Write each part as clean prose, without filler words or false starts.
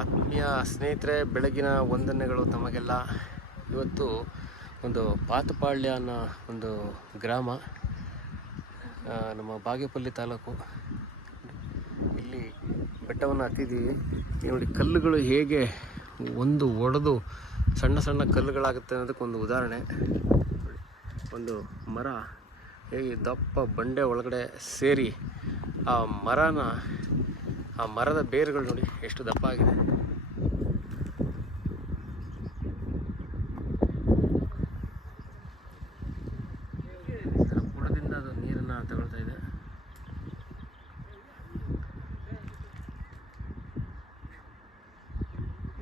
ಆತ್ಮೀಯ ಸ್ನೇಹಿತರೆ, ಬೆಳಗಿನ ವಂದನೆಗಳು ತಮಗೆಲ್ಲ. ಇವತ್ತು ಒಂದು ಪಾತಪಾಳ್ಯ ಅನ್ನೋ ಒಂದು ಗ್ರಾಮ, ನಮ್ಮ ಬಾಗೇಪಲ್ಲಿ ತಾಲೂಕು. ಇಲ್ಲಿ ಬೆಟ್ಟವನ್ನು ಹತ್ತಿದ್ದೀವಿ. ನೋಡಿ, ಕಲ್ಲುಗಳು ಹೇಗೆ ಒಂದು ಒಡೆದು ಸಣ್ಣ ಸಣ್ಣ ಕಲ್ಲುಗಳಾಗುತ್ತೆ ಅನ್ನೋದಕ್ಕೊಂದು ಉದಾಹರಣೆ. ಒಂದು ಮರ ಹೇಗೆ ದಪ್ಪ ಬಂಡೆ ಒಳಗಡೆ ಸೇರಿ ಆ ಮರದ ಬೇರುಗಳು ನೋಡಿ ಎಷ್ಟು ದಪ್ಪ ಆಗಿದೆ. ಇದರ ಬುಡದಿಂದ ಅದು ನೀರನ್ನು ತಗೊಳ್ತಾ ಇದೆ.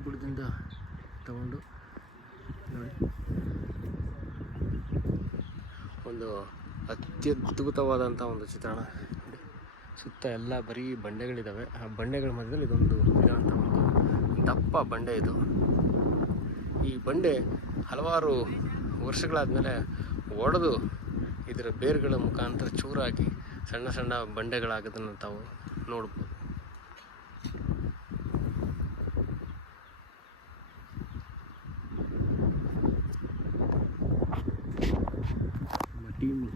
ಬುಡದಿಂದ ತಗೊಂಡು ನೋಡಿ, ಒಂದು ಅತ್ಯದ್ಭುತವಾದಂಥ ಒಂದು ಚಿತ್ರಣ. ಸುತ್ತ ಎಲ್ಲ ಬರೀ ಬಂಡೆಗಳಿದ್ದಾವೆ. ಆ ಬಂಡೆಗಳ ಮಧ್ಯದಲ್ಲಿ ಇದೊಂದು ಇರೋಂಥ ಒಂದು ದಪ್ಪ ಬಂಡೆ. ಇದು ಈ ಬಂಡೆ ಹಲವಾರು ವರ್ಷಗಳಾದಮೇಲೆ ಒಡೆದು ಇದರ ಬೇರುಗಳ ಮುಖಾಂತರ ಚೂರಾಗಿ ಸಣ್ಣ ಸಣ್ಣ ಬಂಡೆಗಳಾಗೋದನ್ನು ತಾವು ನೋಡ್ಬೋದು. ಟೀಮು